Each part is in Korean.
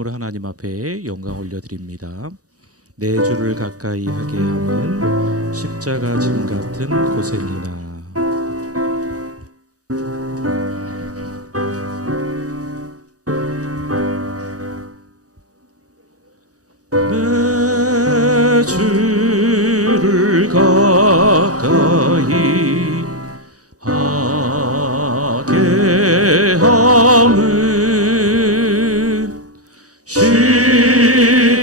찬양으로 하나님 앞에 영광 올려드립니다. 내 주를 가까이 하게 하는 십자가 짐 같은 고생이나. 내 주를 가까이 하게 하는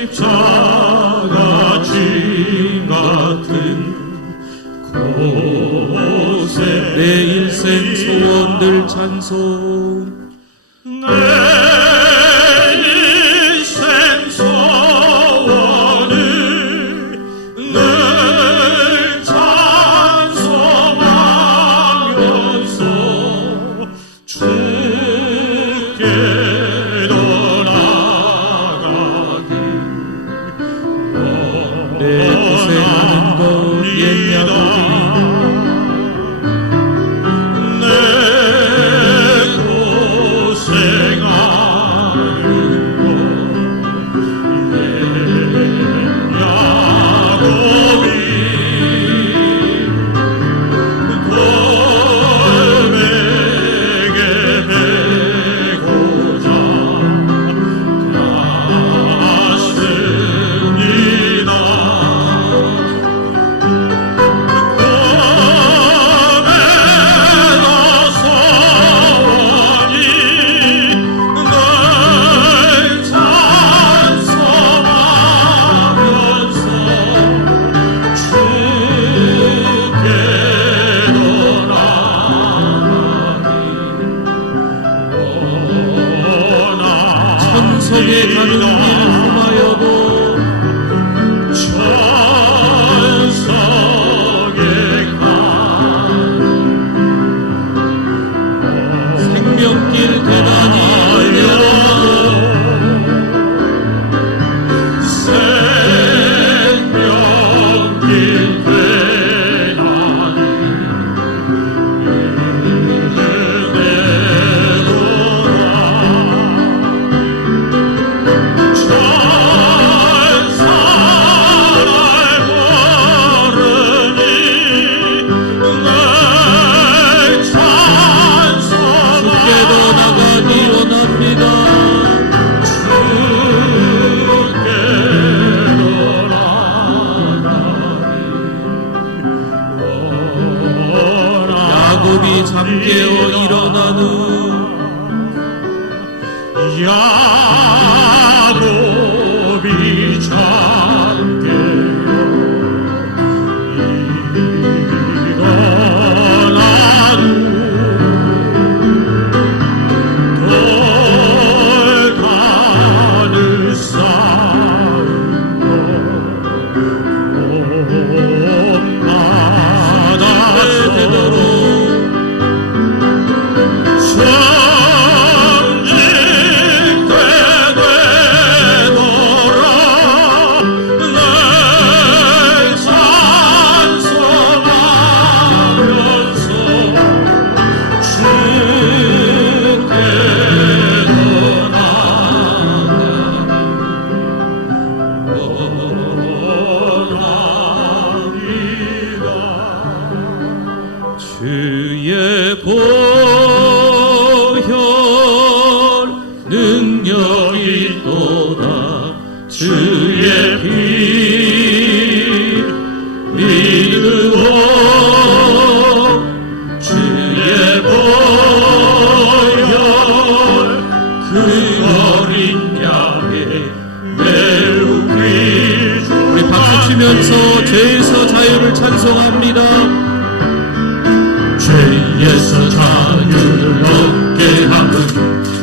십자가 짐 같은 곳에 내 일생 소원들 찬송. 내 일생 소원을 늘 찬송하면서 주께로 나가길 내 고생하는 것 옛야고기 천성에 가는 길 험하여도 천성에 가는 생명길 대단히 은혜로워 생명길 대단히 야곱이 잠깨어 일어나는 야곱이 잠깨어 일어나는 돌간을 쌓은 봄바다 되도록 주의 보혈 능력이 또다 주의 피 믿으오 주의 보혈 그 어린 양의 매우 귀중 우리 박수 치면서 죄에서 자유를 찬송합니다. 죄에서 자유를 얻게 하는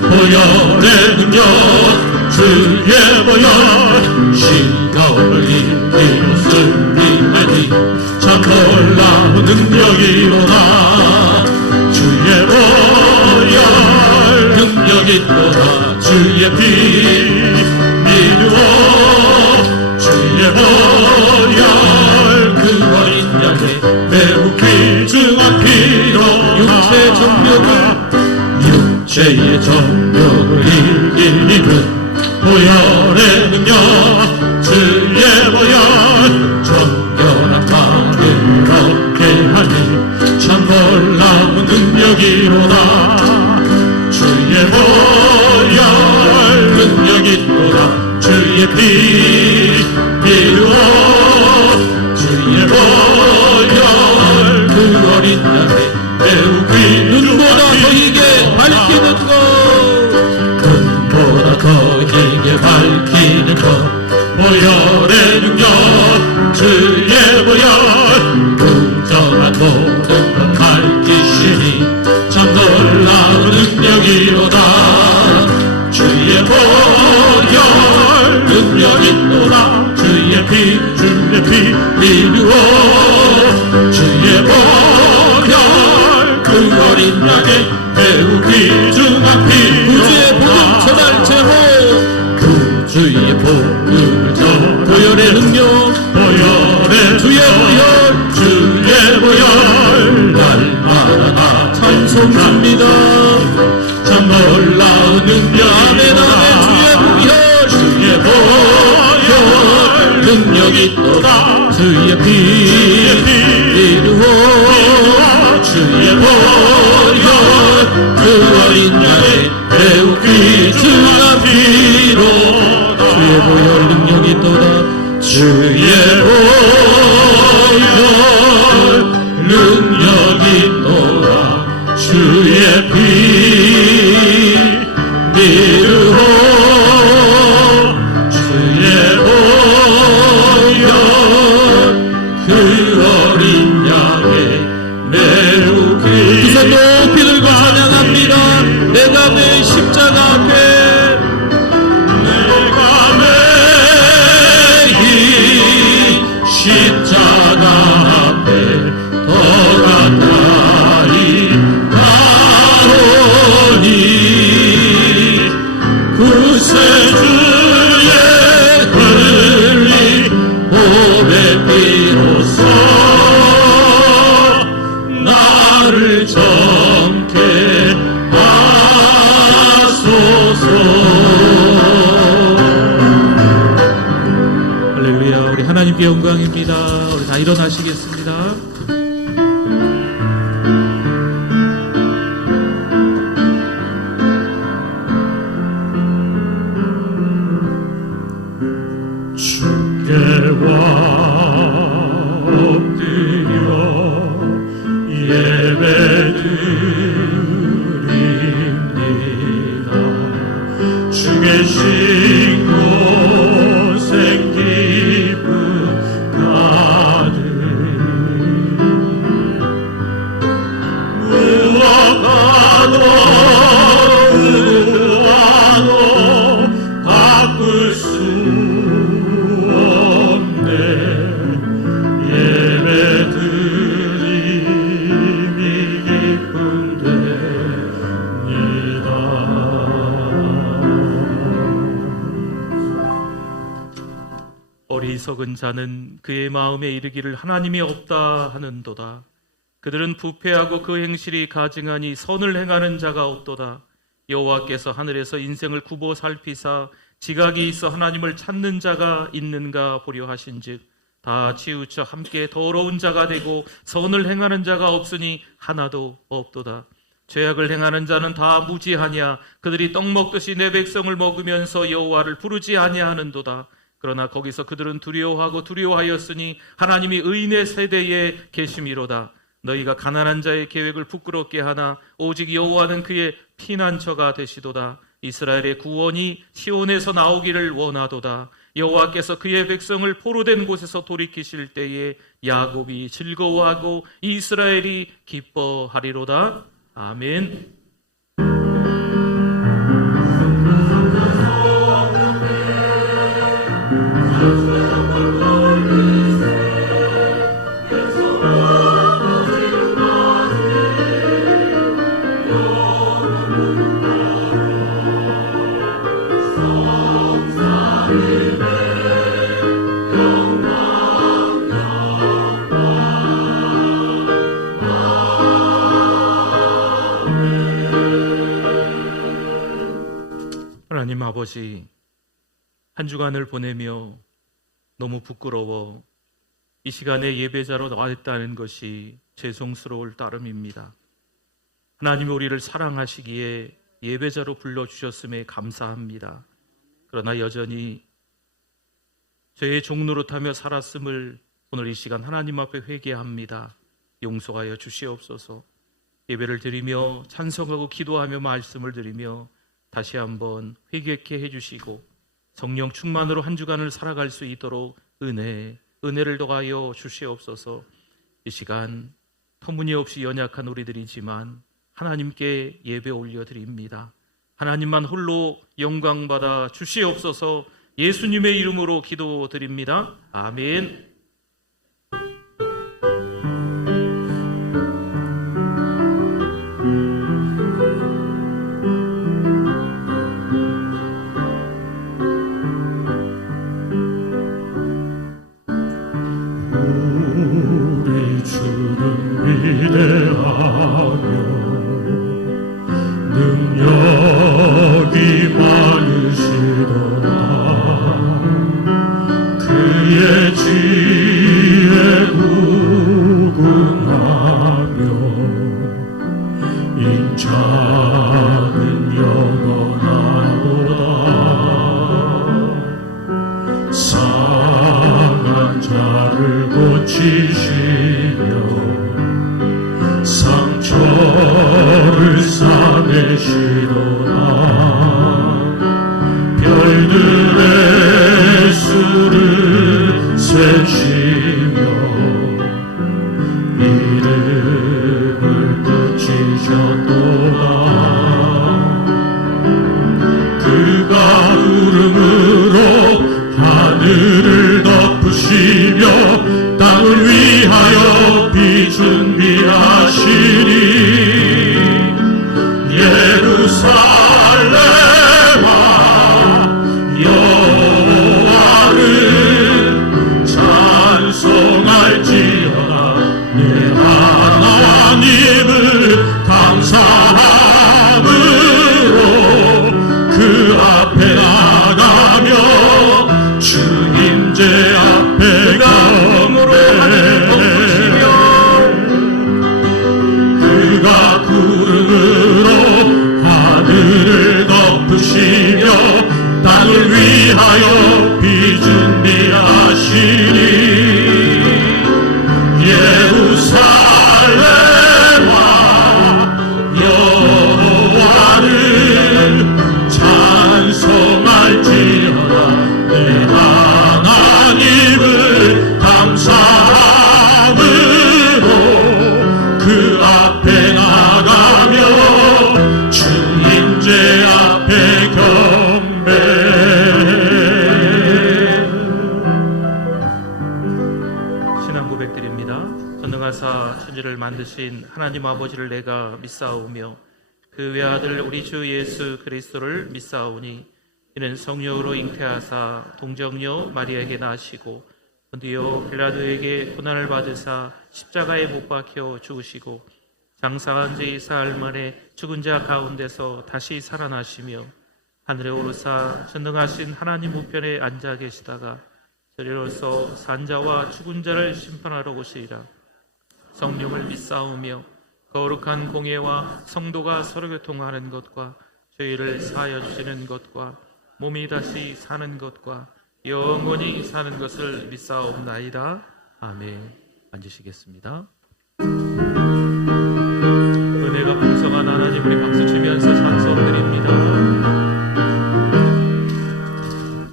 보혈의 능력 주의 보혈 신가를 이기고 승리하니 참 놀라운 능력이로다 주의 보혈 능력이 또다 주의 피 믿으오 주의 보혈 그 어린 양의 매우 귀중한 피로 육체의 정욕을 이기는 보혈의 능력 주의 보혈 정결한 마음을 얻게 하니 참 놀라운 능력이로다. 주의 보혈 능력이로다. 주의 피 미루어 주의 보혈 그 어린 양의 매우 귀 눈보다 더 희게 밝히는 것, 눈보다 더 희게 밝히는 것 보혈의 능력 주의 보혈 부정한 모든 것 밝히시니 참 놀라운 능력이로다. 주의 보혈 능력이로다. 주의 피 이루어 주의 보혈 그 어린 양의 매우 귀중한 구주의 복음 피로다. 전할 제목, 구주의 복음을 전할 보혈의 능력, 보혈의 주의 보혈, 주의 보혈 날마다 찬송합니다. 참 놀라운 아멘, 능력이로다. 주의 보혈 능력이 또다. 주의 피 이루어 주의 보혈 그 어린 양의 매우 귀중한 피로다. 주의 보혈 능력이 또다. 주의 보혈 능력이 또다. 주의 피 미루어 주의 보혈 그 어린 양의 매우 두 손 높이 들고 찬양합니다. 내가 내 십자가 앞에 내가 매인 십자가 앞에 더 가까이 가오니 구세주의 흘린 보배 피로써 나를 정케 할렐루야. 우리 하나님께 영광입니다. 우리 다 일어나시겠습니다. 주께 엎드려 예배드립니다. 주 계신 곳에 기쁨 가득 무엇과도 바꿀 수 없네. 예배드림이 기쁨됩니다. 어리석은 자는 그의 마음에 이르기를 하나님이 없다 하는도다. 그들은 부패하고 그 행실이 가증하니 선을 행하는 자가 없도다. 여호와께서 하늘에서 인생을 굽어 살피사 지각이 있어 하나님을 찾는 자가 있는가 보려 하신즉 다 치우쳐 함께 더러운 자가 되고 선을 행하는 자가 없으니 하나도 없도다. 죄악을 행하는 자는 다 무지하냐. 그들이 떡 먹듯이 내 백성을 먹으면서 여호와를 부르지 아니하는도다. 그러나 거기서 그들은 두려워하고 두려워하였으니 하나님이 의인의 세대에 계심이로다. 너희가 가난한 자의 계획을 부끄럽게 하나 오직 여호와는 그의 피난처가 되시도다. 이스라엘의 구원이 시온에서 나오기를 원하도다. 여호와께서 그의 백성을 포로된 곳에서 돌이키실 때에 야곱이 즐거워하고 이스라엘이 기뻐하리로다. 아멘. 하나님 아버지, 한 주간을 보내며 너무 부끄러워 이 시간에 예배자로 나왔다는 것이 죄송스러울 따름입니다. 하나님이 우리를 사랑하시기에 예배자로 불러주셨음에 감사합니다. 그러나 여전히 죄의 종노릇하며 살았음을 오늘 이 시간 하나님 앞에 회개합니다. 용서하여 주시옵소서. 예배를 드리며 찬송하고 기도하며 말씀을 드리며 다시 한번 회개케 해주시고 성령 충만으로 한 주간을 살아갈 수 있도록 은혜를 더하여 주시옵소서. 이 시간 터무니없이 연약한 우리들이지만 하나님께 예배 올려드립니다. 하나님만 홀로 영광받아 주시옵소서. 예수님의 이름으로 기도드립니다. 아멘. 우리 주는 위대하며 능력이 많으시도다. 그의 지혜 무궁하며 인자는 영원하도다. 상한 자를 고치시며 상처를 싸매시도다. 별들의 수를 세시며 이름을 붙이셨도다. 그가 구름으로 하늘을 덮으시며 땅을 위하여 비 준비하시니 예루살렘아 여호와를 찬송할지어다. 내 하나님을 감사함으로 그 앞에 나가며 주님제 앞에 경으로 하늘을 덮으시며 그가 구름으로 하늘을 덮으시며 땅을 위하여 비 준비하시니 예루살렘아 여호와를 찬송할지어다. 내 하나님을 감사함으로 그 앞에 나가며 주님제 앞에 경배. 신앙 고백드립니다. 전능하사 천지를 만드신 하나님 아버지를 내가 믿사오며 그 외아들 우리 주 예수 그리스도를 믿사오니 이는 성령으로 잉태하사 동정녀 마리아에게 나시고 본디오 빌라도에게 고난을 받으사 십자가에 못 박혀 죽으시고 장사한 지 사흘 만에 죽은 자 가운데서 다시 살아나시며 하늘에 오르사 전능하신 하나님 우편에 앉아 계시다가 저리로서 산자와 죽은 자를 심판하러 오시리라. 성령을 믿사오며 거룩한 공예와 성도가 서로 교통하는 것과 죄를 사하여 주시는 것과 몸이 다시 사는 것과 영원히 사는 것을 믿사옵나이다. 아멘. 앉으시겠습니다. 은혜가 풍성한 하나님, 우리 박수 치면서 찬송드립니다.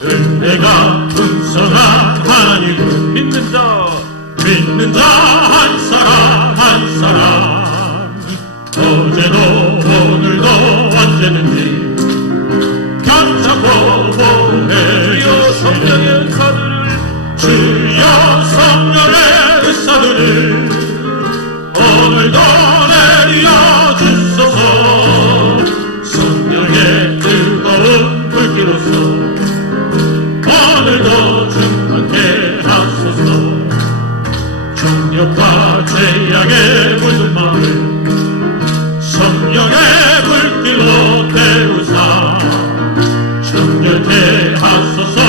은혜가 풍성한 하나님 믿는 자 한 사람 어제도 오늘도 언제든지 감사고 보내 주여 성령의 은사들을 주여 성령의 은사들을 오늘도 내려 주소서. 성령의 뜨거운 불기로서 오늘도 충만케 하소서. 정욕과 죄악의 물든 마음을 성령의 불길로 태우사 정결케 하소서.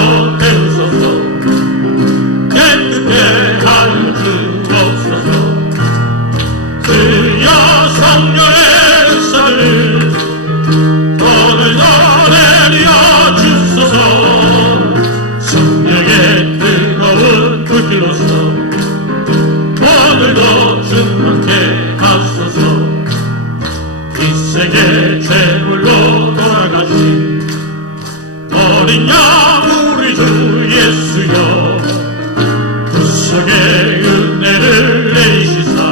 세계 제물로 돌아가신 어린 양 우리 주 예수여 구속의 은혜를 내리시사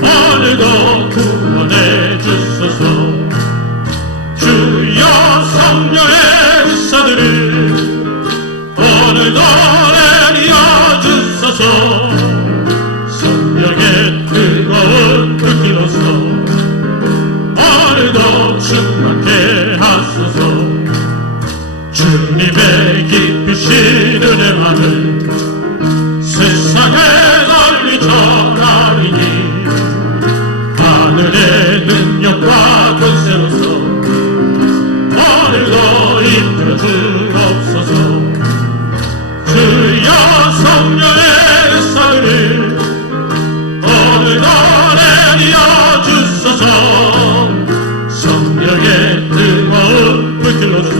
오늘도 구원해 주소서. 주여 성령의 의사들을 오늘도 내려 주소서. 성령의 뜨거운 불길로서 오늘도 충만케 하소서. 주님의 깊으신 은혜만을 세상에 널리 전하리니 하늘의 능력과 권세로서 오늘도 임하 주옵소서. 주여 성령의 사를 오늘도 내려 주소서. 성령의 뜨거운 불길로서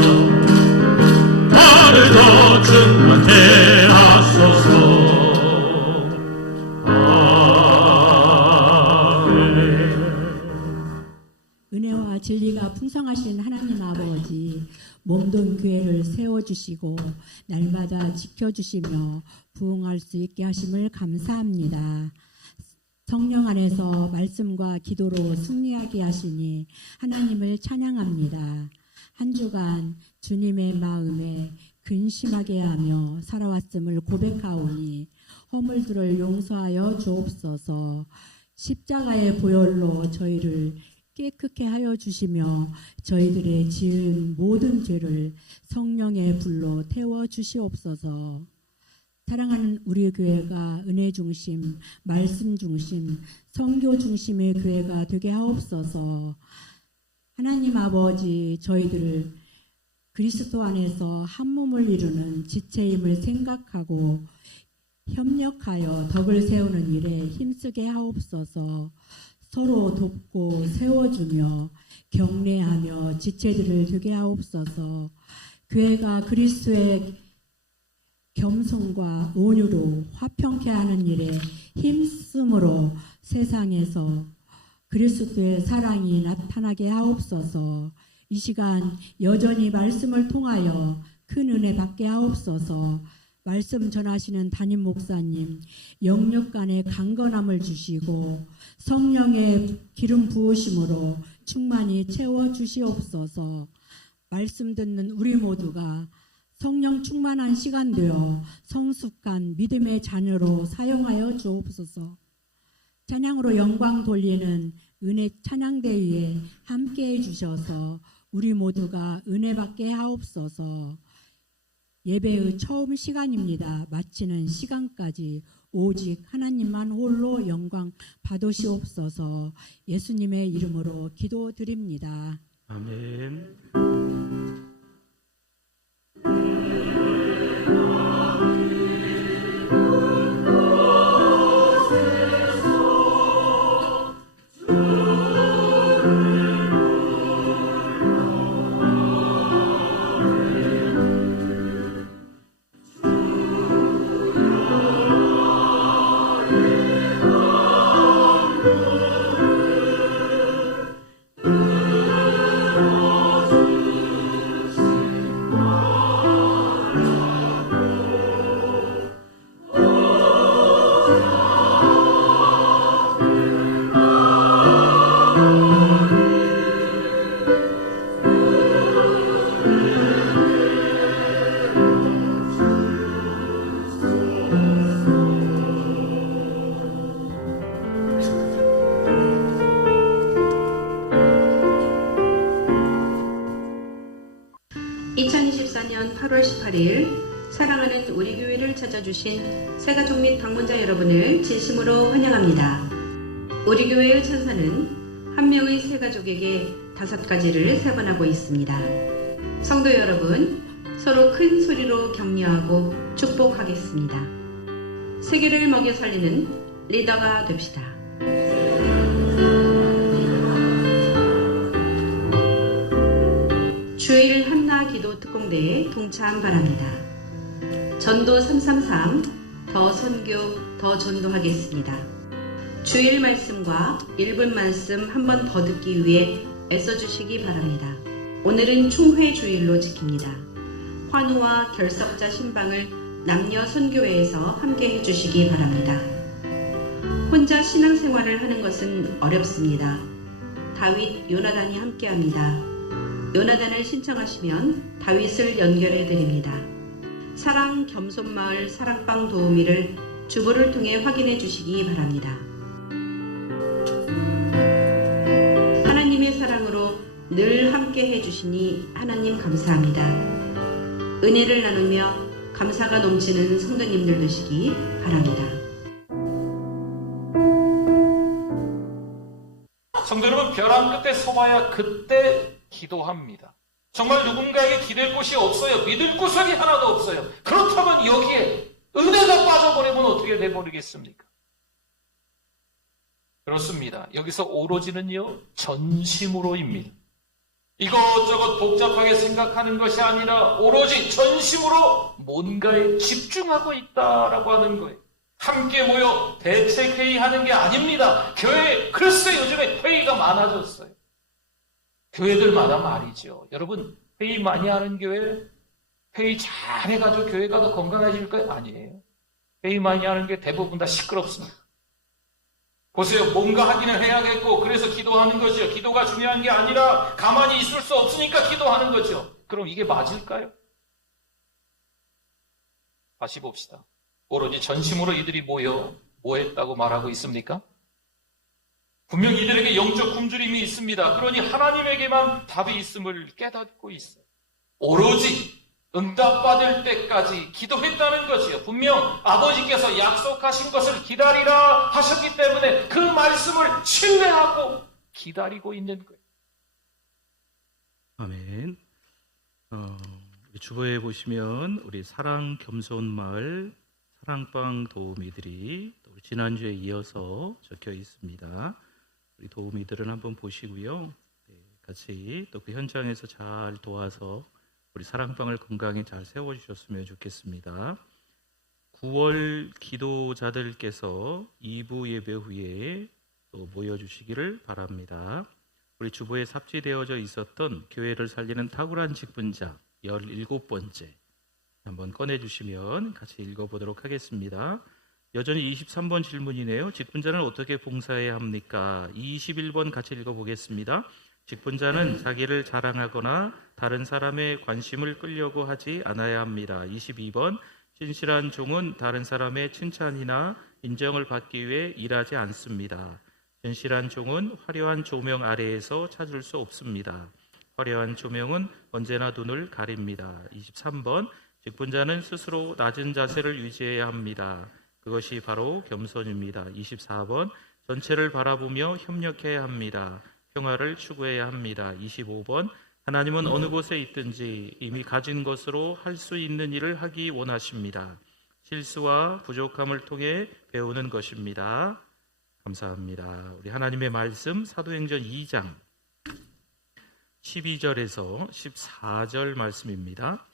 오늘도 충만케 하소서. 은혜와 진리가 풍성하신 하나님 아버지, 몸된 교회를 세워주시고 날마다 지켜주시며 부흥할 수 있게 하심을 감사합니다. 성령 안에서 말씀과 기도로 승리하게 하시니 하나님을 찬양합니다. 한 주간 주님의 마음에 근심하게 하며 살아왔음을 고백하오니 허물들을 용서하여 주옵소서. 십자가의 보혈로 저희를 깨끗게 하여 주시며 저희들의 지은 모든 죄를 성령의 불로 태워 주시옵소서. 사랑하는 우리 교회가 은혜 중심, 말씀 중심, 선교 중심의 교회가 되게 하옵소서. 하나님 아버지, 저희들을 그리스도 안에서 한 몸을 이루는 지체임을 생각하고 협력하여 덕을 세우는 일에 힘쓰게 하옵소서. 서로 돕고 세워주며 격려하며 지체들을 되게 하옵소서. 교회가 그리스도의 겸손과 온유로 화평케 하는 일에 힘쓰므로 세상에서 그리스도의 사랑이 나타나게 하옵소서. 이 시간 여전히 말씀을 통하여 큰 은혜 받게 하옵소서. 말씀 전하시는 담임 목사님 영육 간의 강건함을 주시고 성령의 기름 부으심으로 충만히 채워 주시옵소서. 말씀 듣는 우리 모두가 성령 충만한 시간 되어 성숙한 믿음의 자녀로 사용하여 주옵소서. 찬양으로 영광 돌리는 은혜 찬양대회에 함께해 주셔서 우리 모두가 은혜 받게 하옵소서. 예배의 처음 시간입니다. 마치는 시간까지 오직 하나님만 홀로 영광 받으시옵소서. 예수님의 이름으로 기도드립니다. 아멘. 사랑하는 우리 교회를 찾아주신 새가족 및 방문자 여러분을 진심으로 환영합니다. 우리 교회의 천사는 한 명의 새가족에게 5가지를 세번하고 있습니다. 성도 여러분, 서로 큰 소리로 격려하고 축복하겠습니다. 세계를 먹여 살리는 리더가 됩시다. 주일 한나 기도 특공대에 동참 바랍니다. 전도 333 더 선교 더 전도하겠습니다. 주일 말씀과 1분 말씀 한 번 더 듣기 위해 애써주시기 바랍니다. 오늘은 총회 주일로 지킵니다. 환우와 결석자 신방을 남녀 선교회에서 함께 해주시기 바랍니다. 혼자 신앙생활을 하는 것은 어렵습니다. 다윗, 요나단이 함께합니다. 요나단을 신청하시면 다윗을 연결해 드립니다. 사랑 겸손마을 사랑방 도우미를 주보를 통해 확인해 주시기 바랍니다. 하나님의 사랑으로 늘 함께 해주시니 하나님 감사합니다. 은혜를 나누며 감사가 넘치는 성도님들 되시기 바랍니다. 성도 여러분, 벼랑 끝에 서봐야 그때 기도합니다. 정말 누군가에게 기댈 곳이 없어요. 믿을 구석이 하나도 없어요. 그렇다면 여기에 은혜가 빠져버리면 어떻게 돼버리겠습니까? 그렇습니다. 여기서 오로지는요, 전심으로입니다. 이것저것 복잡하게 생각하는 것이 아니라 오로지 전심으로 뭔가에 집중하고 있다라고 하는 거예요. 함께 모여 대책회의하는 게 아닙니다. 교회, 글쎄 요즘에 회의가 많아졌어요. 교회들마다 말이죠. 여러분, 회의 많이 하는 교회, 회의 잘 해가지고 교회가 더 건강해질까요? 아니에요. 회의 많이 하는 게 대부분 다 시끄럽습니다. 보세요. 뭔가 하기는 해야겠고 그래서 기도하는 거죠. 기도가 중요한 게 아니라 가만히 있을 수 없으니까 기도하는 거죠. 그럼 이게 맞을까요? 다시 봅시다. 오로지 전심으로 이들이 모여 뭐 했다고 말하고 있습니까? 분명 이들에게 영적 굶주림이 있습니다. 그러니 하나님에게만 답이 있음을 깨닫고 있어요. 오로지 응답받을 때까지 기도했다는 것이요. 분명 아버지께서 약속하신 것을 기다리라 하셨기 때문에 그 말씀을 신뢰하고 기다리고 있는 거예요. 아멘. 우리 주보에 보시면 우리 사랑 겸손 마을 사랑방 도우미들이 또 우리 지난주에 이어서 적혀 있습니다. 우리 도우미들은 한번 보시고요. 같이 또 그 현장에서 잘 도와서 우리 사랑방을 건강히 잘 세워주셨으면 좋겠습니다. 9월 기도자들께서 2부 예배 후에 또 모여주시기를 바랍니다. 우리 주보에 삽지되어져 있었던 교회를 살리는 탁월한 직분자 17번째 한번 꺼내주시면 같이 읽어보도록 하겠습니다. 여전히 23번 질문이네요. 직분자는 어떻게 봉사해야 합니까? 21번 같이 읽어보겠습니다. 직분자는 자기를 자랑하거나 다른 사람의 관심을 끌려고 하지 않아야 합니다. 22번 신실한 종은 다른 사람의 칭찬이나 인정을 받기 위해 일하지 않습니다. 진실한 종은 화려한 조명 아래에서 찾을 수 없습니다. 화려한 조명은 언제나 눈을 가립니다. 23번 직분자는 스스로 낮은 자세를 유지해야 합니다. 그것이 바로 겸손입니다. 24번 전체를 바라보며 협력해야 합니다. 평화를 추구해야 합니다. 25번 하나님은 어느 곳에 있든지 이미 가진 것으로 할 수 있는 일을 하기 원하십니다. 실수와 부족함을 통해 배우는 것입니다. 감사합니다. 우리 하나님의 말씀 사도행전 2장 12절에서 14절 말씀입니다.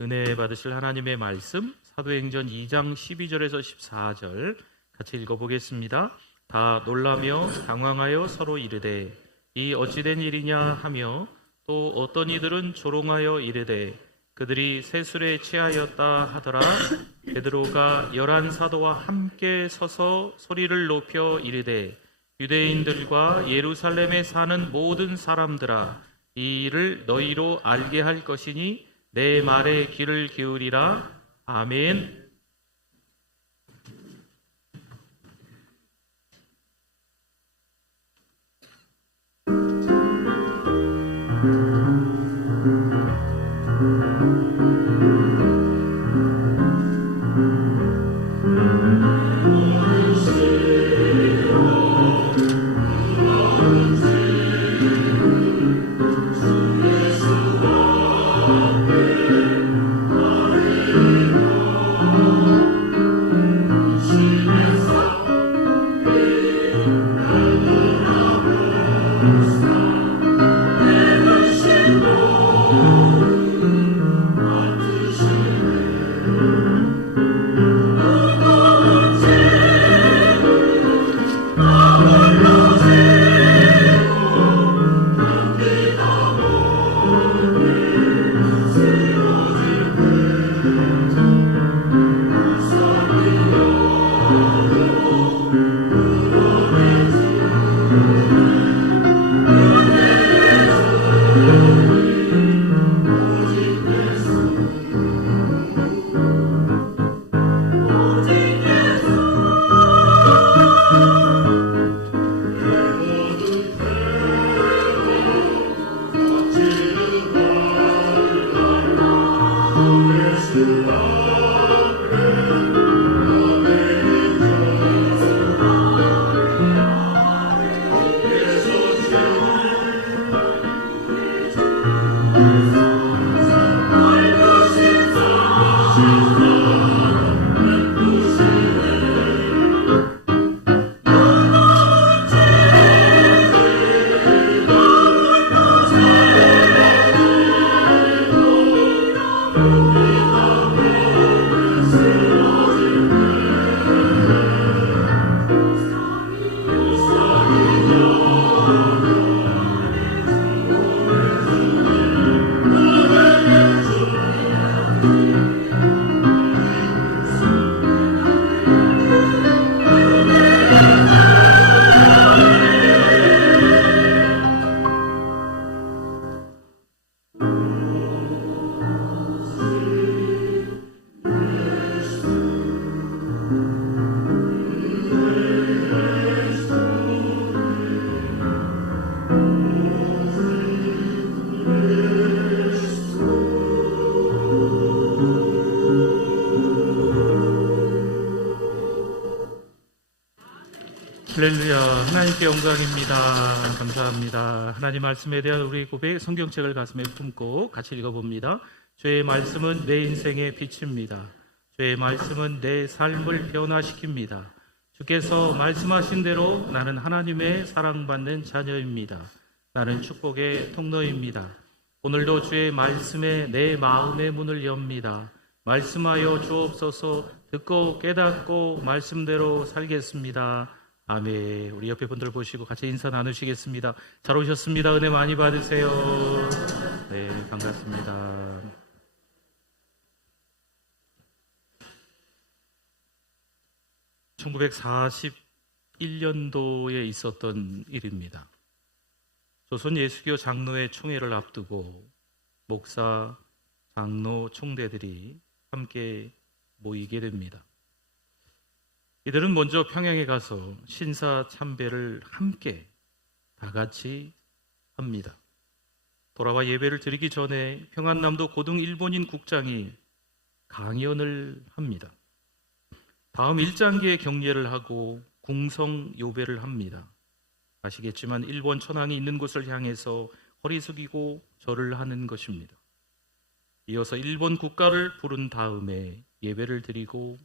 은혜 받으실 하나님의 말씀 사도행전 2장 12절에서 14절 같이 읽어보겠습니다. 다 놀라며 당황하여 서로 이르되 이 어찌된 일이냐 하며 또 어떤 이들은 조롱하여 이르되 그들이 세술에 취하였다 하더라. 베드로가 11사도와 함께 서서 소리를 높여 이르되 유대인들과 예루살렘에 사는 모든 사람들아 이 일을 너희로 알게 할 것이니 내 말에 귀를 기울이라. 아멘. 내 할렐루야. 하나님께 영광입니다. 감사합니다. 하나님 말씀에 대한 우리 고백, 성경책을 가슴에 품고 같이 읽어봅니다. 주의 말씀은 내 인생의 빛입니다. 주의 말씀은 내 삶을 변화시킵니다. 주께서 말씀하신 대로 나는 하나님의 사랑받는 자녀입니다. 나는 축복의 통로입니다. 오늘도 주의 말씀에 내 마음의 문을 엽니다. 말씀하여 주옵소서. 듣고 깨닫고 말씀대로 살겠습니다. 아멘. 우리 옆에 분들 보시고 같이 인사 나누시겠습니다. 잘 오셨습니다. 은혜 많이 받으세요. 네, 반갑습니다. (1941년도에) 있었던 일입니다. 조선 예수교 장로회 총회를 앞두고 목사, 장로, 총대들이 함께 모이게 됩니다. 이들은 먼저 평양에 가서 신사 참배를 함께 다 같이 합니다. 돌아와 예배를 드리기 전에 평안남도 고등 일본인 국장이 강연을 합니다. 다음 1장기의 경례를 하고 궁성 요배를 합니다. 아시겠지만 일본 천황이 있는 곳을 향해서 허리 숙이고 절을 하는 것입니다. 이어서 일본 국가를 부른 다음에 예배를 드리고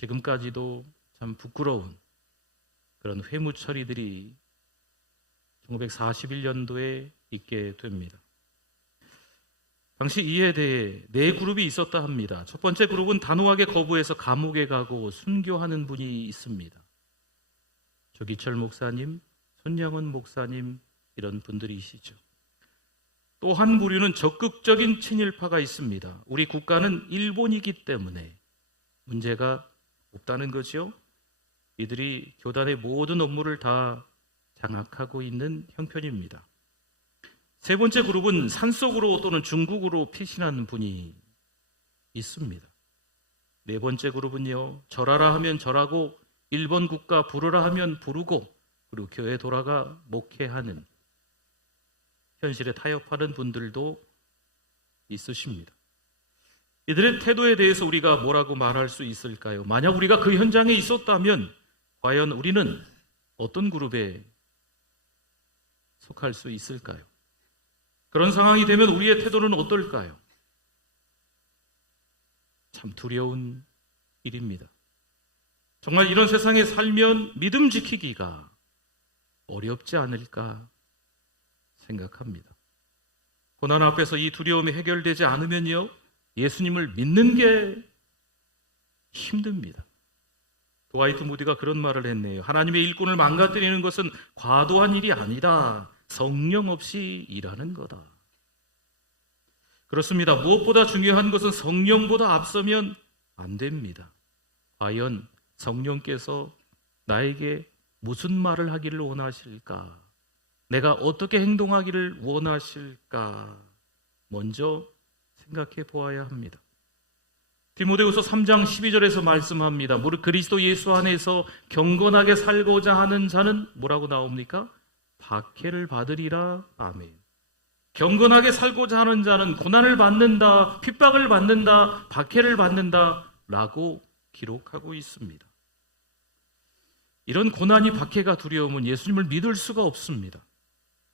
지금까지도 참 부끄러운 그런 회무 처리들이 1941년도에 있게 됩니다. 당시 이에 대해 네 그룹이 있었다 합니다. 첫 번째 그룹은 단호하게 거부해서 감옥에 가고 순교하는 분이 있습니다. 조기철 목사님, 손영은 목사님, 이런 분들이시죠. 또 한 부류는 적극적인 친일파가 있습니다. 우리 국가는 일본이기 때문에 문제가 없다는 거죠. 이들이 교단의 모든 업무를 다 장악하고 있는 형편입니다. 세 번째 그룹은 산속으로 또는 중국으로 피신하는 분이 있습니다. 네 번째 그룹은요, 절하라 하면 절하고 일본 국가 부르라 하면 부르고 그리고 교회 돌아가 목회하는, 현실에 타협하는 분들도 있으십니다. 이들의 태도에 대해서 우리가 뭐라고 말할 수 있을까요? 만약 우리가 그 현장에 있었다면 과연 우리는 어떤 그룹에 속할 수 있을까요? 그런 상황이 되면 우리의 태도는 어떨까요? 참 두려운 일입니다. 정말 이런 세상에 살면 믿음 지키기가 어렵지 않을까 생각합니다. 고난 앞에서 이 두려움이 해결되지 않으면요, 예수님을 믿는 게 힘듭니다. 드와이트 무디가 그런 말을 했네요. 하나님의 일꾼을 망가뜨리는 것은 과도한 일이 아니다. 성령 없이 일하는 거다. 그렇습니다. 무엇보다 중요한 것은 성령보다 앞서면 안 됩니다. 과연 성령께서 나에게 무슨 말을 하기를 원하실까? 내가 어떻게 행동하기를 원하실까? 먼저 생각해 보아야 합니다. 디모데후서 3장 12절에서 말씀합니다. 무릇 그리스도 예수 안에서 경건하게 살고자 하는 자는 뭐라고 나옵니까? 박해를 받으리라. 아멘. 경건하게 살고자 하는 자는 고난을 받는다, 핍박을 받는다, 박해를 받는다 라고 기록하고 있습니다. 이런 고난이, 박해가 두려움은 예수님을 믿을 수가 없습니다.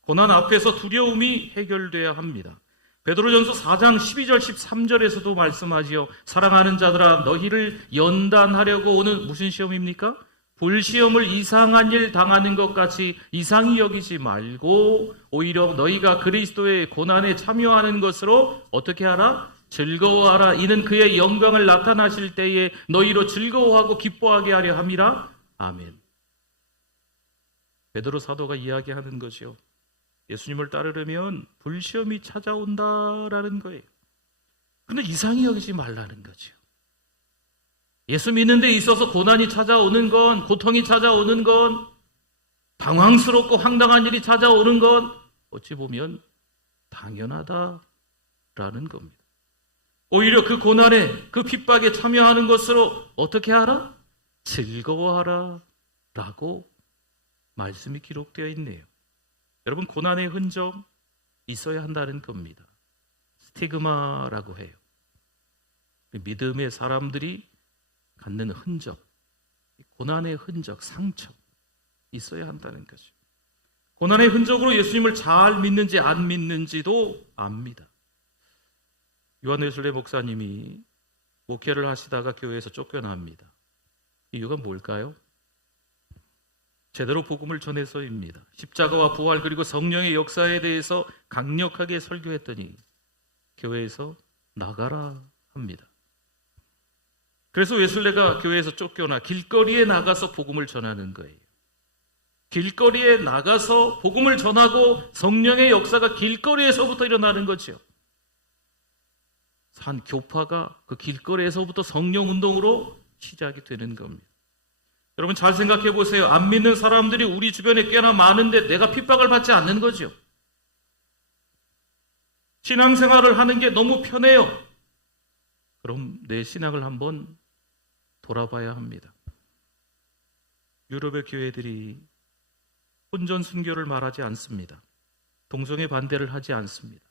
고난 앞에서 두려움이 해결돼야 합니다. 베드로전서 4장 12절 13절에서도 말씀하지요. 사랑하는 자들아, 너희를 연단하려고 오는 무슨 시험입니까? 불시험을 이상한 일 당하는 것 같이 이상히 여기지 말고 오히려 너희가 그리스도의 고난에 참여하는 것으로 어떻게 하라? 즐거워하라. 이는 그의 영광을 나타나실 때에 너희로 즐거워하고 기뻐하게 하려 함이라. 아멘. 베드로 사도가 이야기하는 거죠. 예수님을 따르려면 불시험이 찾아온다라는 거예요. 근데 이상히 여기지 말라는 거죠. 예수 믿는 데 있어서 고난이 찾아오는 건, 고통이 찾아오는 건, 당황스럽고 황당한 일이 찾아오는 건 어찌 보면 당연하다라는 겁니다. 오히려 그 고난에, 그 핍박에 참여하는 것으로 어떻게 하라? 즐거워하라 라고 말씀이 기록되어 있네요. 여러분, 고난의 흔적 있어야 한다는 겁니다. 스티그마라고 해요. 믿음의 사람들이 갖는 흔적, 고난의 흔적, 상처 있어야 한다는 거죠. 고난의 흔적으로 예수님을 잘 믿는지 안 믿는지도 압니다. 요한 웨슬레 목사님이 목회를 하시다가 교회에서 쫓겨납니다. 이유가 뭘까요? 제대로 복음을 전해서입니다. 십자가와 부활 그리고 성령의 역사에 대해서 강력하게 설교했더니 교회에서 나가라 합니다. 그래서 웨슬레가 교회에서 쫓겨나 길거리에 나가서 복음을 전하는 거예요. 길거리에 나가서 복음을 전하고 성령의 역사가 길거리에서부터 일어나는 거죠. 한 교파가 그 길거리에서부터 성령 운동으로 시작이 되는 겁니다. 여러분 잘 생각해 보세요. 안 믿는 사람들이 우리 주변에 꽤나 많은데 내가 핍박을 받지 않는 거죠. 신앙생활을 하는 게 너무 편해요. 그럼 내 신앙을 한번 돌아봐야 합니다. 유럽의 교회들이 혼전 순교를 말하지 않습니다. 동성애 반대를 하지 않습니다.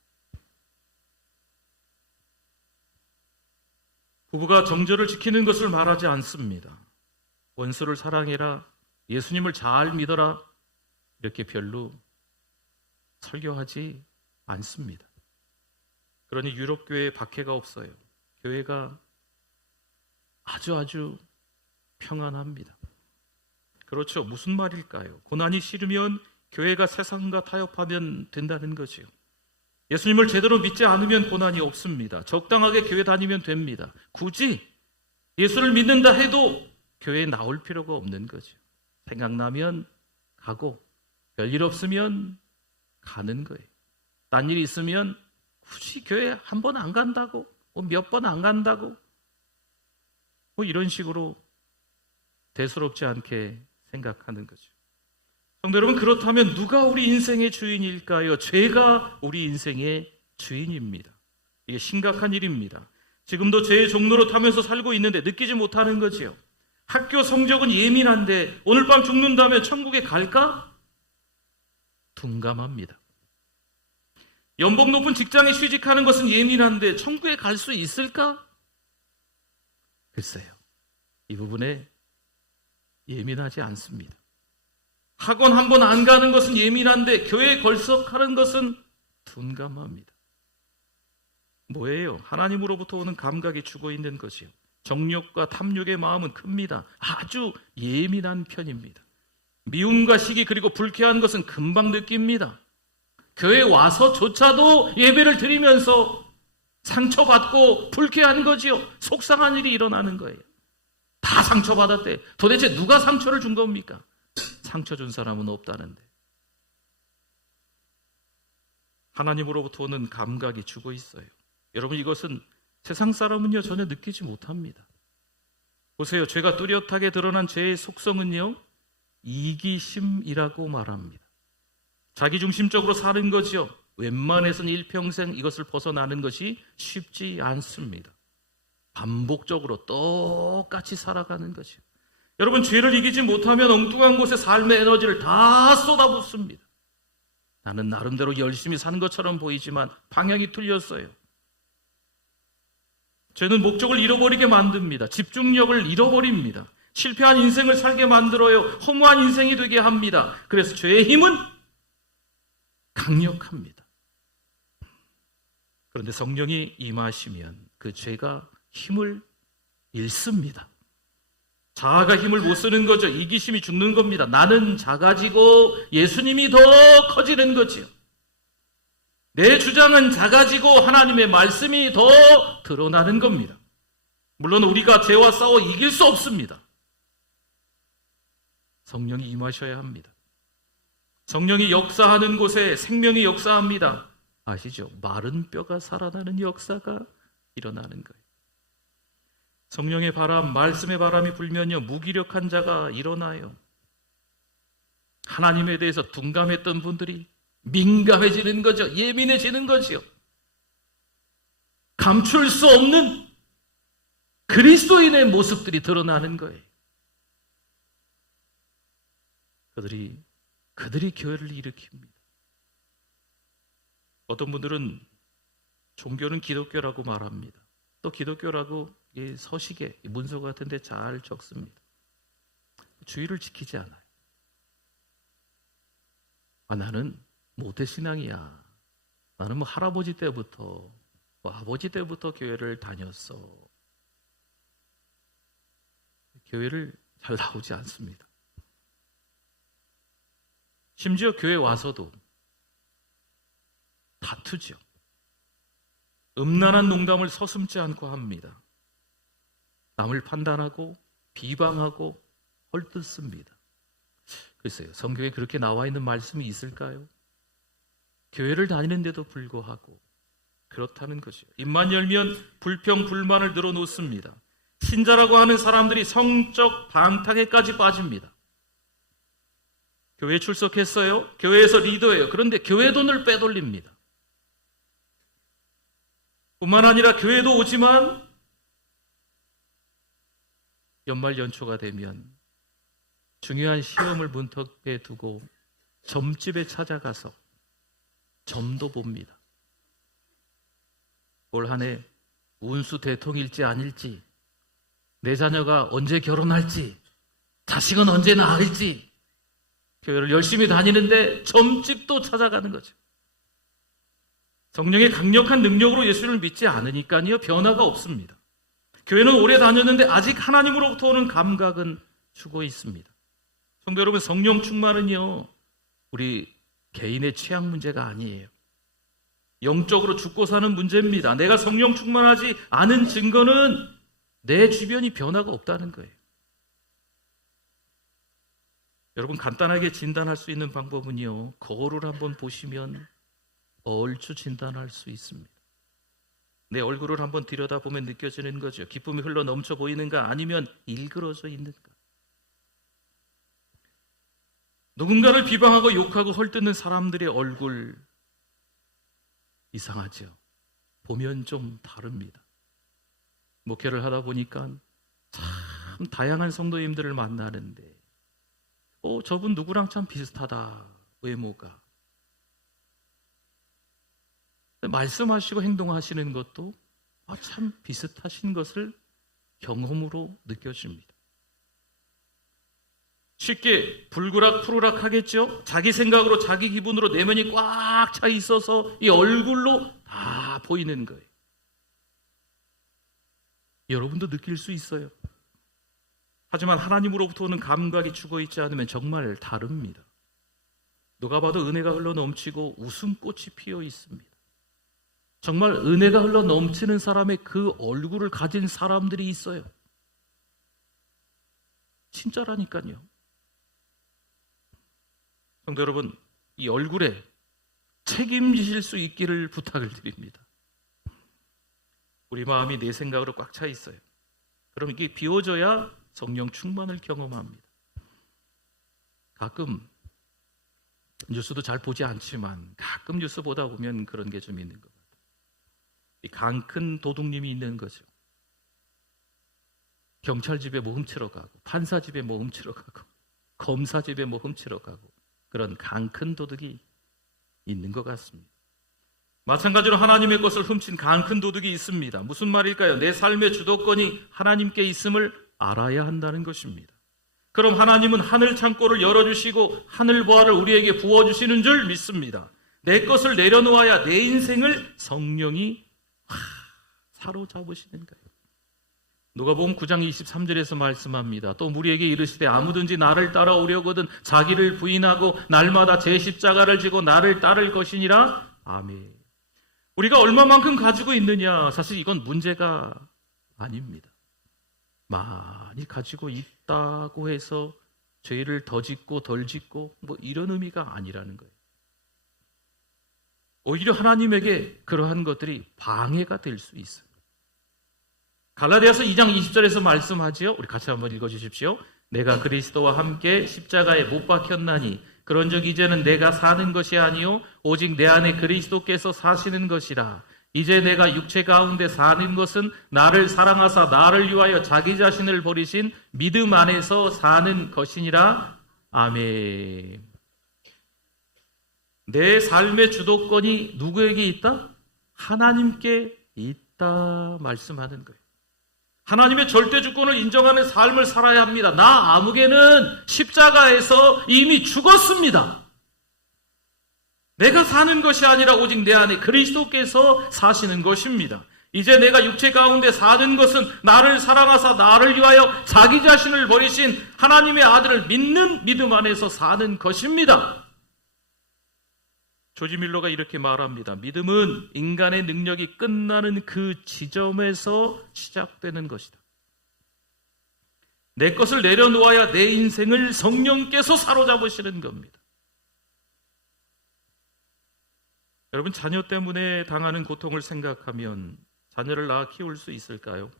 부부가 정절을 지키는 것을 말하지 않습니다. 원수를 사랑해라, 예수님을 잘 믿어라, 이렇게 별로 설교하지 않습니다. 그러니 유럽 교회에 박해가 없어요. 교회가 아주 평안합니다. 그렇죠. 무슨 말일까요? 고난이 싫으면 교회가 세상과 타협하면 된다는 거죠. 예수님을 제대로 믿지 않으면 고난이 없습니다. 적당하게 교회 다니면 됩니다. 굳이 예수를 믿는다 해도 교회에 나올 필요가 없는 거죠. 생각나면 가고 별일 없으면 가는 거예요. 딴 일 있으면 굳이 교회 한 번 안 간다고 몇 번 안 간다고 이런 식으로 대수롭지 않게 생각하는 거죠. 성도 여러분, 그렇다면 누가 우리 인생의 주인일까요? 죄가 우리 인생의 주인입니다. 이게 심각한 일입니다. 지금도 죄의 종로로 타면서 살고 있는데 느끼지 못하는 거지요. 학교 성적은 예민한데 오늘 밤 죽는다면 천국에 갈까? 둔감합니다. 연봉 높은 직장에 취직하는 것은 예민한데 천국에 갈 수 있을까? 글쎄요. 이 부분에 예민하지 않습니다. 학원 한 번 안 가는 것은 예민한데 교회에 걸석하는 것은 둔감합니다. 뭐예요? 하나님으로부터 오는 감각이 죽어 있는 것이요. 정욕과 탐욕의 마음은 큽니다. 아주 예민한 편입니다. 미움과 시기 그리고 불쾌한 것은 금방 느낍니다. 교회에 와서조차도 예배를 드리면서 상처받고 불쾌한 거지요. 속상한 일이 일어나는 거예요. 다 상처받았대. 도대체 누가 상처를 준 겁니까? 상처 준 사람은 없다는데. 하나님으로부터 오는 감각이 죽어 있어요. 여러분, 이것은 세상 사람은요 전혀 느끼지 못합니다. 보세요. 죄가 뚜렷하게 드러난 죄의 속성은요 이기심이라고 말합니다. 자기중심적으로 사는 거죠. 웬만해서는 일평생 이것을 벗어나는 것이 쉽지 않습니다. 반복적으로 똑같이 살아가는 거죠. 여러분, 죄를 이기지 못하면 엉뚱한 곳에 삶의 에너지를 다 쏟아붓습니다. 나는 나름대로 열심히 산 것처럼 보이지만 방향이 틀렸어요. 죄는 목적을 잃어버리게 만듭니다. 집중력을 잃어버립니다. 실패한 인생을 살게 만들어요. 허무한 인생이 되게 합니다. 그래서 죄의 힘은 강력합니다. 그런데 성령이 임하시면 그 죄가 힘을 잃습니다. 자아가 힘을 못 쓰는 거죠. 이기심이 죽는 겁니다. 나는 작아지고 예수님이 더 커지는 거지요. 내 주장은 작아지고 하나님의 말씀이 더 드러나는 겁니다. 물론 우리가 죄와 싸워 이길 수 없습니다. 성령이 임하셔야 합니다. 성령이 역사하는 곳에 생명이 역사합니다. 아시죠? 마른 뼈가 살아나는 역사가 일어나는 거예요. 성령의 바람, 말씀의 바람이 불면요 무기력한 자가 일어나요. 하나님에 대해서 둔감했던 분들이 민감해지는 거죠. 예민해지는 거죠. 감출 수 없는 그리스도인의 모습들이 드러나는 거예요. 그들이 교회를 일으킵니다. 어떤 분들은 종교는 기독교라고 말합니다. 또 기독교라고 서식에 문서 같은 데 잘 적습니다. 주의를 지키지 않아요. 나는 모태신앙이야. 나는 뭐 할아버지 때부터, 뭐 아버지 때부터 교회를 다녔어. 교회를 잘 나오지 않습니다. 심지어 교회 와서도 다투죠. 음란한 농담을 서슴지 않고 합니다. 남을 판단하고 비방하고 헐뜯습니다. 글쎄요, 성경에 그렇게 나와 있는 말씀이 있을까요? 교회를 다니는데도 불구하고 그렇다는 거죠. 입만 열면 불평, 불만을 늘어놓습니다. 신자라고 하는 사람들이 성적 방탕에까지 빠집니다. 교회 출석했어요. 교회에서 리더예요. 그런데 교회 돈을 빼돌립니다. 뿐만 아니라 교회도 오지만 연말 연초가 되면 중요한 시험을 문턱에 두고 점집에 찾아가서 점도 봅니다. 올 한 해 운수 대통일지 아닐지, 내 자녀가 언제 결혼할지, 자식은 언제 낳을지, 교회를 열심히 다니는데 점집도 찾아가는 거죠. 성령의 강력한 능력으로 예수를 믿지 않으니까요, 변화가 없습니다. 교회는 오래 다녔는데 아직 하나님으로부터 오는 감각은 주고 있습니다. 성도 여러분, 성령 충만은요, 우리 개인의 취향 문제가 아니에요. 영적으로 죽고 사는 문제입니다. 내가 성령 충만하지 않은 증거는 내 주변이 변화가 없다는 거예요. 여러분, 간단하게 진단할 수 있는 방법은요, 거울을 한번 보시면 얼추 진단할 수 있습니다. 내 얼굴을 한번 들여다보면 느껴지는 거죠. 기쁨이 흘러 넘쳐 보이는가, 아니면 일그러져 있는가. 누군가를 비방하고 욕하고 헐뜯는 사람들의 얼굴, 이상하죠. 보면 좀 다릅니다. 목회를 하다 보니까 참 다양한 성도님들을 만나는데, 저분 누구랑 참 비슷하다, 외모가. 말씀하시고 행동하시는 것도 참 비슷하신 것을 경험으로 느껴집니다. 쉽게 불구락 푸르락 하겠죠. 자기 생각으로 자기 기분으로 내면이 꽉 차 있어서 이 얼굴로 다 보이는 거예요. 여러분도 느낄 수 있어요. 하지만 하나님으로부터 오는 감각이 죽어 있지 않으면 정말 다릅니다. 누가 봐도 은혜가 흘러 넘치고 웃음꽃이 피어 있습니다. 정말 은혜가 흘러 넘치는 사람의 그 얼굴을 가진 사람들이 있어요. 진짜라니까요. 성도 여러분, 이 얼굴에 책임지실 수 있기를 부탁을 드립니다. 우리 마음이 내 생각으로 꽉 차 있어요. 그럼 이게 비워져야 성령 충만을 경험합니다. 가끔 뉴스도 잘 보지 않지만 가끔 뉴스 보다 보면 그런 게 좀 있는 것 같아요. 이 강 큰 도둑님이 있는 거죠. 경찰 집에 뭐 훔치러 가고, 판사 집에 뭐 훔치러 가고, 검사 집에 뭐 훔치러 가고, 그런 강 큰 도둑이 있는 것 같습니다. 마찬가지로 하나님의 것을 훔친 강 큰 도둑이 있습니다. 무슨 말일까요? 내 삶의 주도권이 하나님께 있음을 알아야 한다는 것입니다. 그럼 하나님은 하늘 창고를 열어주시고 하늘 보화를 우리에게 부어주시는 줄 믿습니다. 내 것을 내려놓아야 내 인생을 성령이 사로잡으시는 거예요. 누가복음 9장 23절에서 말씀합니다. 또 우리에게 이르시되 아무든지 나를 따라오려거든 자기를 부인하고 날마다 제 십자가를 지고 나를 따를 것이니라. 아멘. 우리가 얼마만큼 가지고 있느냐, 사실 이건 문제가 아닙니다. 많이 가지고 있다고 해서 죄를 더 짓고 덜 짓고 뭐 이런 의미가 아니라는 거예요. 오히려 하나님에게 그러한 것들이 방해가 될 수 있어요. 갈라디아서 2장 20절에서 말씀하지요. 우리 같이 한번 읽어주십시오. 내가 그리스도와 함께 십자가에 못 박혔나니 그런즉 이제는 내가 사는 것이 아니요 오직 내 안에 그리스도께서 사시는 것이라. 이제 내가 육체 가운데 사는 것은 나를 사랑하사 나를 위하여 자기 자신을 버리신 믿음 안에서 사는 것이니라. 아멘. 내 삶의 주도권이 누구에게 있다? 하나님께 있다 말씀하는 거예요. 하나님의 절대 주권을 인정하는 삶을 살아야 합니다. 나 아무개는 십자가에서 이미 죽었습니다. 내가 사는 것이 아니라 오직 내 안에 그리스도께서 사시는 것입니다. 이제 내가 육체 가운데 사는 것은 나를 사랑하사 나를 위하여 자기 자신을 버리신 하나님의 아들을 믿는 믿음 안에서 사는 것입니다. 조지 밀러가 이렇게 말합니다. 믿음은 인간의 능력이 끝나는 그 지점에서 시작되는 것이다. 내 것을 내려놓아야 내 인생을 성령께서 사로잡으시는 겁니다. 여러분, 자녀 때문에 당하는 고통을 생각하면 자녀를 낳아 키울 수 있을까요?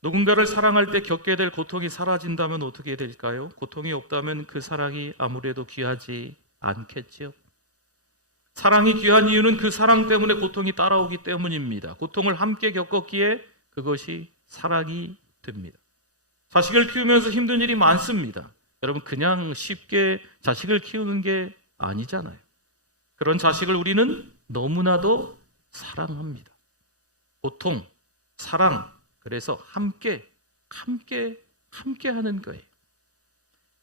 누군가를 사랑할 때 겪게 될 고통이 사라진다면 어떻게 될까요? 고통이 없다면 그 사랑이 아무래도 귀하지 않겠지요. 사랑이 귀한 이유는 그 사랑 때문에 고통이 따라오기 때문입니다. 고통을 함께 겪었기에 그것이 사랑이 됩니다. 자식을 키우면서 힘든 일이 많습니다. 여러분, 그냥 쉽게 자식을 키우는 게 아니잖아요. 그런 자식을 우리는 너무나도 사랑합니다. 고통, 사랑, 그래서 함께 하는 거예요.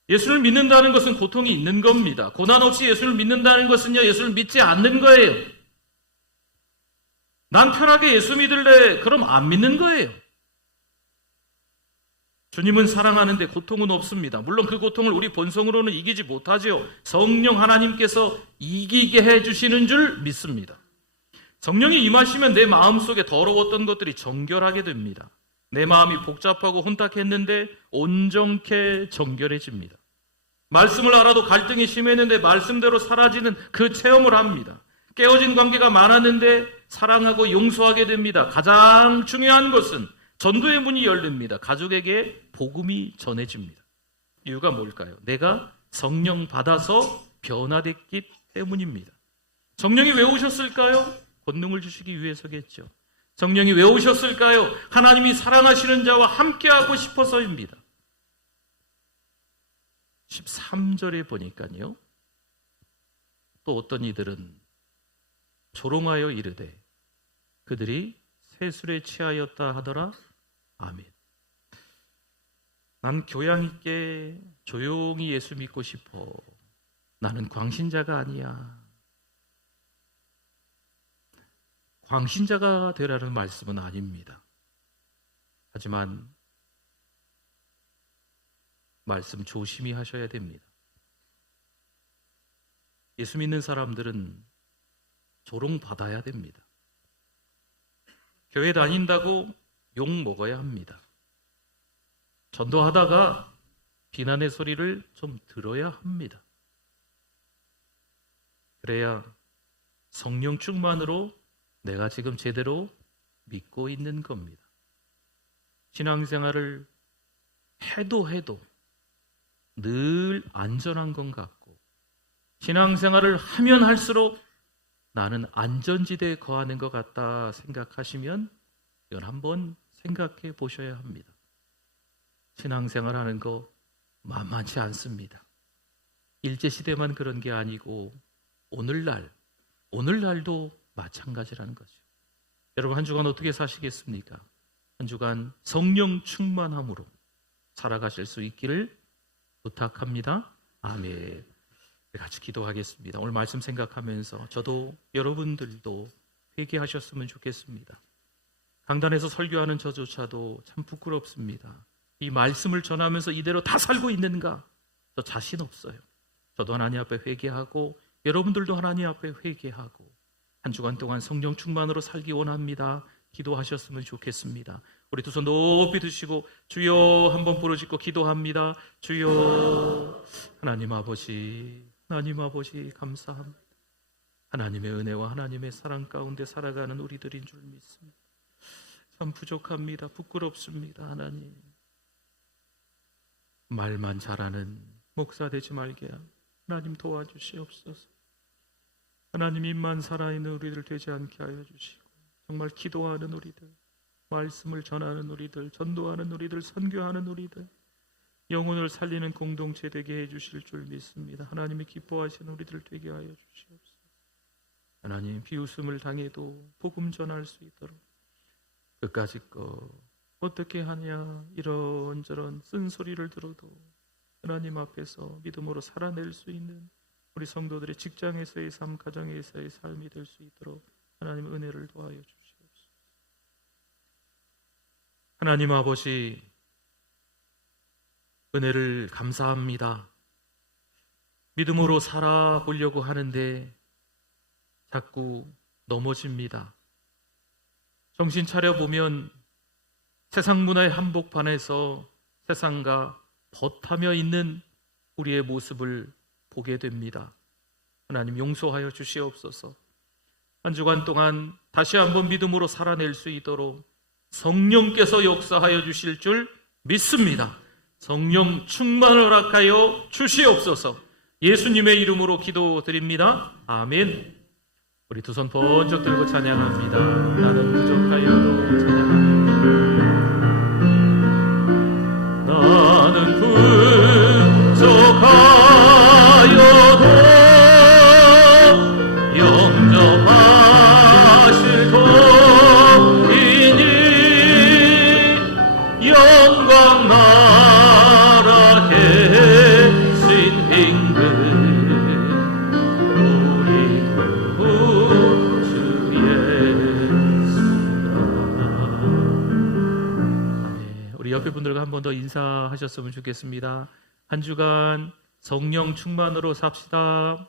예수를 믿는다는 것은 고통이 있는 겁니다. 고난 없이 예수를 믿는다는 것은요, 예수를 믿지 않는 거예요. 난 편하게 예수 믿을래. 그럼 안 믿는 거예요. 주님은 사랑하는데 고통은 없습니다. 물론 그 고통을 우리 본성으로는 이기지 못하지요. 성령 하나님께서 이기게 해주시는 줄 믿습니다. 성령이 임하시면 내 마음속에 더러웠던 것들이 정결하게 됩니다. 내 마음이 복잡하고 혼탁했는데 온전케 정결해집니다. 말씀을 알아도 갈등이 심했는데 말씀대로 사라지는 그 체험을 합니다. 깨어진 관계가 많았는데 사랑하고 용서하게 됩니다. 가장 중요한 것은 전도의 문이 열립니다. 가족에게 복음이 전해집니다. 이유가 뭘까요? 내가 성령 받아서 변화됐기 때문입니다. 성령이 왜 오셨을까요? 권능을 주시기 위해서겠죠. 성령이 왜 오셨을까요? 하나님이 사랑하시는 자와 함께하고 싶어서입니다. 13절에 보니까요, 또 어떤 이들은 조롱하여 이르되 그들이 세술에 취하였다 하더라. 아멘. 난 교양 있게 조용히 예수 믿고 싶어. 나는 광신자가 아니야. 광신자가 되라는 말씀은 아닙니다. 하지만 말씀 조심히 하셔야 됩니다. 예수 믿는 사람들은 조롱받아야 됩니다. 교회 다닌다고 욕 먹어야 합니다. 전도하다가 비난의 소리를 좀 들어야 합니다. 그래야 성령 충만으로 내가 지금 제대로 믿고 있는 겁니다. 신앙생활을 해도 늘 안전한 것 같고, 신앙생활을 하면 할수록 나는 안전지대에 거하는 것 같다 생각하시면 이건 한번 생각해 보셔야 합니다. 신앙생활 하는 거 만만치 않습니다. 일제시대만 그런 게 아니고 오늘날도 마찬가지라는 거죠. 여러분, 한 주간 어떻게 사시겠습니까? 한 주간 성령 충만함으로 살아가실 수 있기를 부탁합니다. 아멘. 같이 기도하겠습니다. 오늘 말씀 생각하면서 저도 여러분들도 회개하셨으면 좋겠습니다. 강단에서 설교하는 저조차도 참 부끄럽습니다. 이 말씀을 전하면서 이대로 다 살고 있는가? 저 자신 없어요. 저도 하나님 앞에 회개하고 여러분들도 하나님 앞에 회개하고 한 주간 동안 성령 충만으로 살기 원합니다. 기도하셨으면 좋겠습니다. 우리 두 손 높이 드시고 주여 한번 부르짖고 기도합니다. 주여. 하나님 아버지 감사합니다. 하나님의 은혜와 하나님의 사랑 가운데 살아가는 우리들인 줄 믿습니다. 참 부족합니다. 부끄럽습니다. 하나님, 말만 잘하는 목사 되지 말게 하나님 도와주시옵소서. 하나님, 입만 살아있는 우리들 되지 않게 하여 주시고 정말 기도하는 우리들, 말씀을 전하는 우리들, 전도하는 우리들, 선교하는 우리들, 영혼을 살리는 공동체 되게 해주실 줄 믿습니다. 하나님이 기뻐하시는 우리들 되게 하여 주시옵소서. 하나님, 비웃음을 당해도 복음 전할 수 있도록 그까짓 거 어떻게 하냐 이런저런 쓴소리를 들어도 하나님 앞에서 믿음으로 살아낼 수 있는 우리 성도들의 직장에서의 삶, 가정에서의 삶이 될 수 있도록 하나님 은혜를 도와여 주시옵소서. 하나님 아버지, 은혜를 감사합니다. 믿음으로 살아보려고 하는데 자꾸 넘어집니다. 정신 차려보면 세상 문화의 한복판에서 세상과 벗하며 있는 우리의 모습을 보게 됩니다. 하나님 용서하여 주시옵소서. 한 주간 동안 다시 한번 믿음으로 살아낼 수 있도록 성령께서 역사하여 주실 줄 믿습니다. 성령 충만을 허락하여 주시옵소서. 예수님의 이름으로 기도드립니다. 아멘. 우리 두 손 번쩍 들고 찬양합니다. 나는 부족하여도 찬양합니다. 나는 부족하여도 영접하실 도이니 영광 나라 계신 임금 우리 구주 예수라. 우리 옆에 분들과 한 번 더 인사하셨으면 좋겠습니다. 한 주간 성령 충만으로 삽시다.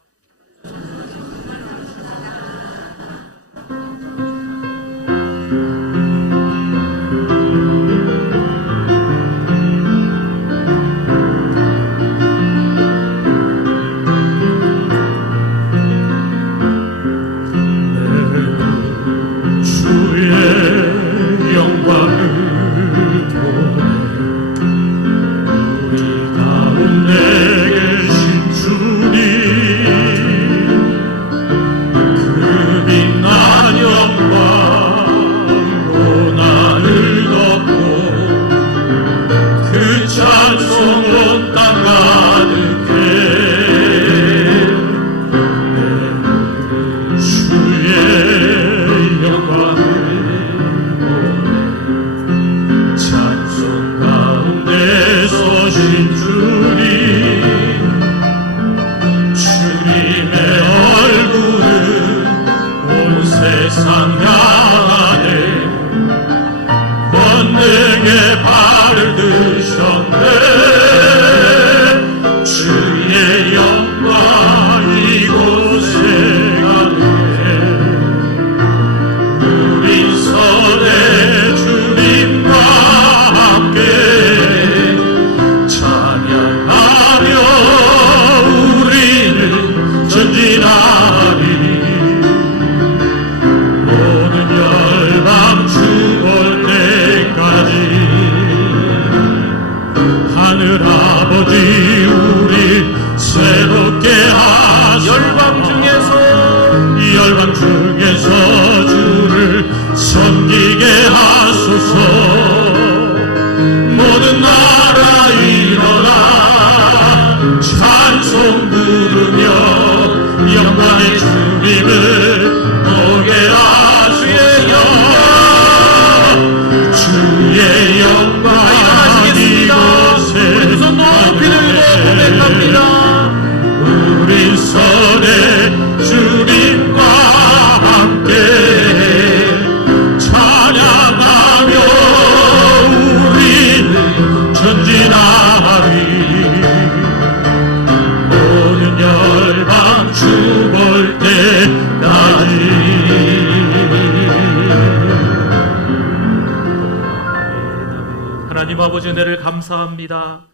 하나님 아버지 은혜를 감사합니다.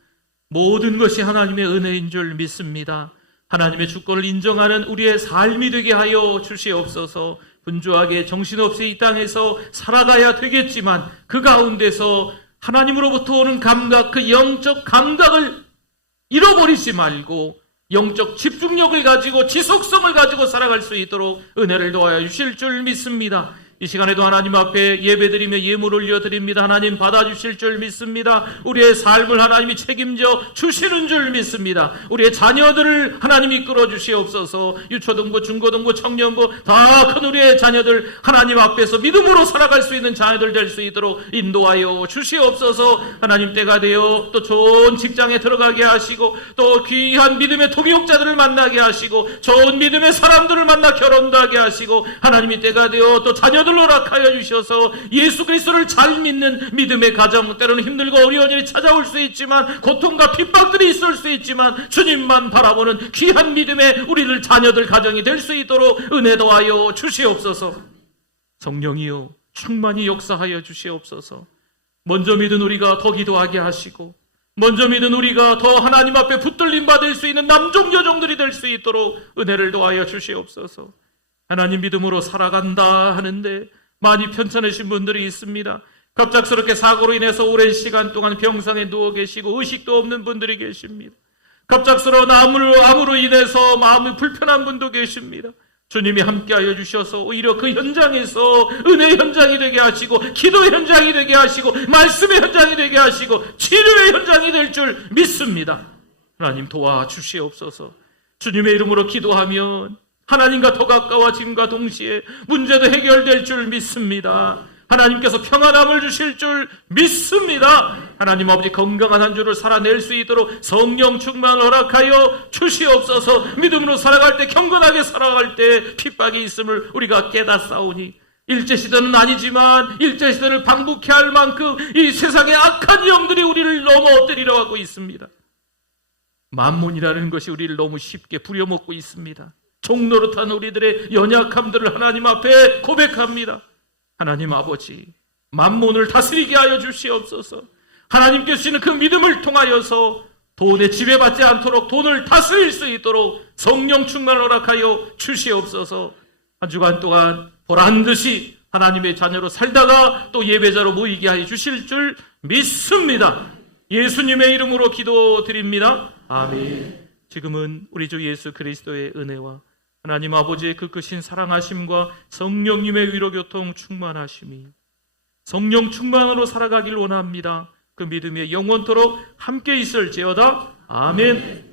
모든 것이 하나님의 은혜인 줄 믿습니다. 하나님의 주권을 인정하는 우리의 삶이 되게 하여 주시옵소서. 분주하게 정신없이 이 땅에서 살아가야 되겠지만 그 가운데서 하나님으로부터 오는 감각, 그 영적 감각을 잃어버리지 말고 영적 집중력을 가지고 지속성을 가지고 살아갈 수 있도록 은혜를 도와주실 줄 믿습니다. 이 시간에도 하나님 앞에 예배드리며 예물 올려드립니다. 하나님 받아주실 줄 믿습니다. 우리의 삶을 하나님이 책임져 주시는 줄 믿습니다. 우리의 자녀들을 하나님이 끌어주시옵소서. 유초등부, 중고등부, 청년부 다 큰 우리의 자녀들 하나님 앞에서 믿음으로 살아갈 수 있는 자녀들 될 수 있도록 인도하여 주시옵소서. 하나님 때가 되어 또 좋은 직장에 들어가게 하시고 또 귀한 믿음의 동역자들을 만나게 하시고 좋은 믿음의 사람들을 만나 결혼도 하게 하시고 하나님이 때가 되어 또 자녀들 허락하여 주셔서 예수 그리스도를 잘 믿는 믿음의 가정, 때로는 힘들고 어려운 일이 찾아올 수 있지만 고통과 핍박들이 있을 수 있지만 주님만 바라보는 귀한 믿음의 우리들 자녀들 가정이 될 수 있도록 은혜 더하여 주시옵소서. 성령이여 충만히 역사하여 주시옵소서. 먼저 믿은 우리가 더 기도하게 하시고 먼저 믿은 우리가 더 하나님 앞에 붙들림 받을 수 있는 남종 여종들이 될 수 있도록 은혜를 더하여 주시옵소서. 하나님 믿음으로 살아간다 하는데 많이 편찮으신 분들이 있습니다. 갑작스럽게 사고로 인해서 오랜 시간 동안 병상에 누워 계시고 의식도 없는 분들이 계십니다. 갑작스러운 암으로 인해서 마음이 불편한 분도 계십니다. 주님이 함께하여 주셔서 오히려 그 현장에서 은혜의 현장이 되게 하시고 기도의 현장이 되게 하시고 말씀의 현장이 되게 하시고 치료의 현장이 될 줄 믿습니다. 하나님 도와주시옵소서. 주님의 이름으로 기도하면 하나님과 더 가까워짐과 동시에 문제도 해결될 줄 믿습니다. 하나님께서 평안함을 주실 줄 믿습니다. 하나님 아버지 건강한 한 주를 살아낼 수 있도록 성령 충만을 허락하여 주시옵소서. 믿음으로 살아갈 때 경건하게 살아갈 때 핍박이 있음을 우리가 깨닫사오니 일제시대는 아니지만 일제시대를 방북해 할 만큼 이 세상의 악한 영들이 우리를 넘어뜨리려 하고 있습니다. 만몬이라는 것이 우리를 너무 쉽게 부려먹고 있습니다. 종노릇한 우리들의 연약함들을 하나님 앞에 고백합니다. 하나님 아버지, 만몬을 다스리게 하여 주시옵소서. 하나님께 주시는 그 믿음을 통하여서 돈에 지배받지 않도록 돈을 다스릴 수 있도록 성령 충만을 허락하여 주시옵소서. 한 주간 동안 보란듯이 하나님의 자녀로 살다가 또 예배자로 모이게 하여 주실 줄 믿습니다. 예수님의 이름으로 기도드립니다. 아멘. 지금은 우리 주 예수 그리스도의 은혜와 하나님 아버지의 그 크신 사랑하심과 성령님의 위로교통 충만하심이 성령 충만으로 살아가길 원합니다. 그 믿음이 영원토록 함께 있을지어다. 아멘.